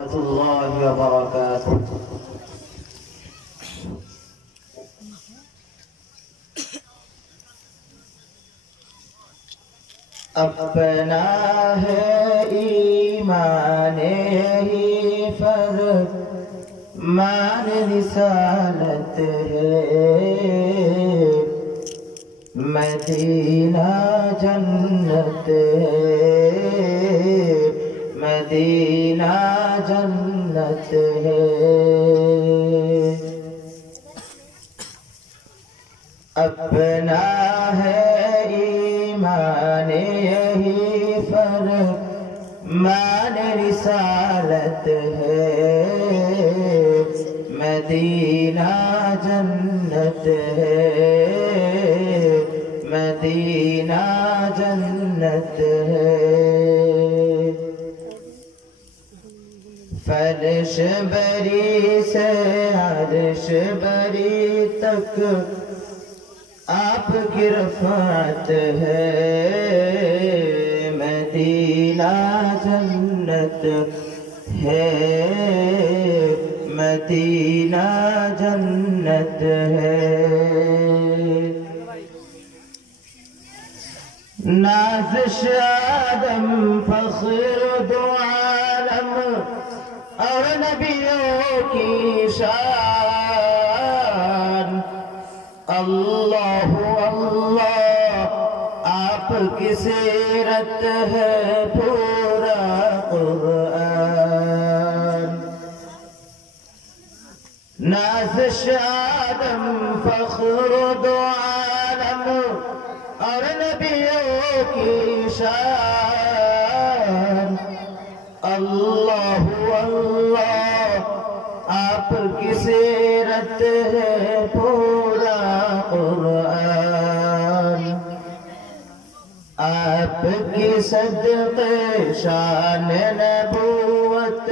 الله وبركاته. اپنا ہے ایمان ہی فرمان رسالت ہے، مدینہ جنت ہے، مدینہ جنت ہے۔ اپنا ہے ایمان یہی فرمان رسالت ہے، مدینہ جنت ہے، مدینہ جنت ہے۔ فرش بری سے عرش بری تک آپ کی رفعت ہے، مدینہ جنت ہے، مدینہ جنت ہے۔ نازش آدم فخر دو عالم اور نبیوں کی شان، اللہ اللہ آپ کی سیرت ہے پورا قرآن۔ نازش آدم فخر دو عالم اور نبیوں کی شان، اللہ اللہ آپ کی سیرت ہے پورا قرآن۔ آپ کی صدقے شان نبوت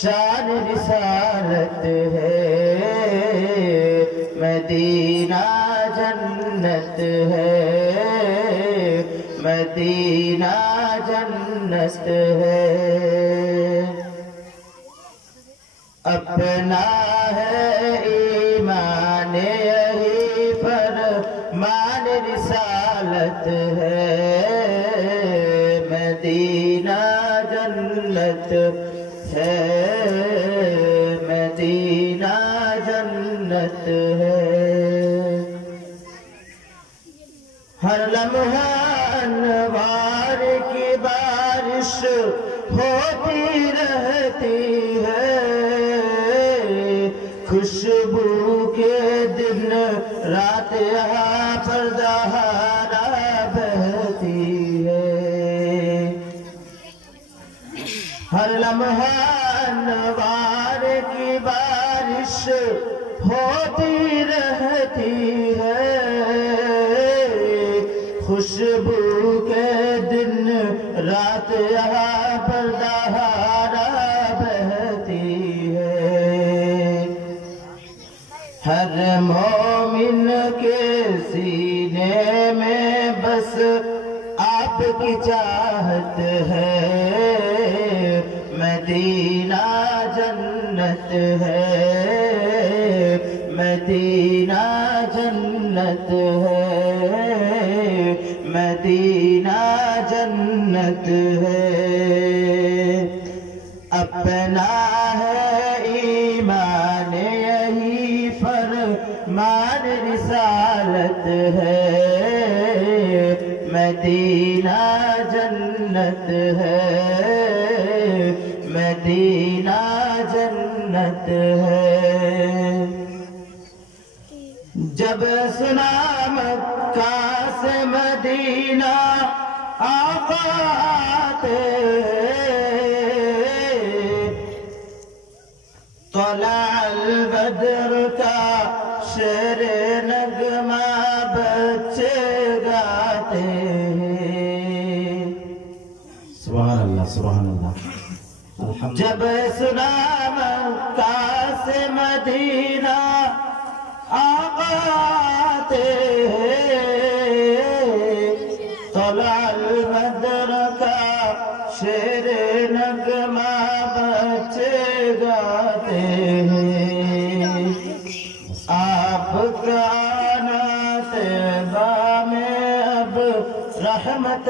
شان رسالت ہے، مدینہ جنت ہے، مدینہ جنت ہے۔ اپنا ہے ایمان یہی فرمان رسالت ہے، مدینہ جنت ہے، مدینہ جنت ہے۔ ہر لمحہ انوار کی بارش ہوتی رہتی ہے، خوشبو کے دن رات یہاں پر دہارا بہتی ہے۔ ہر لمحہ انوار کی بارش ہوتی رہتی ہے، خوشبو کے دن رات یہاں پر دہارا بہتی ہے۔ ہر مومن کے سینے میں بس آپ کی چاہت ہے، مدینہ جنت ہے، مدینہ جنت ہے، مدینہ جنت ہے۔ اپنا ہے ایمان یہی فرمان رسالت ہے، مدینہ جنت ہے، مدینہ جنت ہے۔ جب سنا مکہ سے مدینہ آقا آتے، طلع البدر کا شعر نغمہ بچے گاتے ہیں۔ سبحان اللہ سبحان اللہ۔ جب سنا مکہ سے مدینہ آقا آتے ہیں، طلع البدر کا شعر نغمہ بچے جاتے ہیں آپ کا آنا طیبہ میں اب رحمت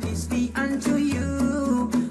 Peace be unto you.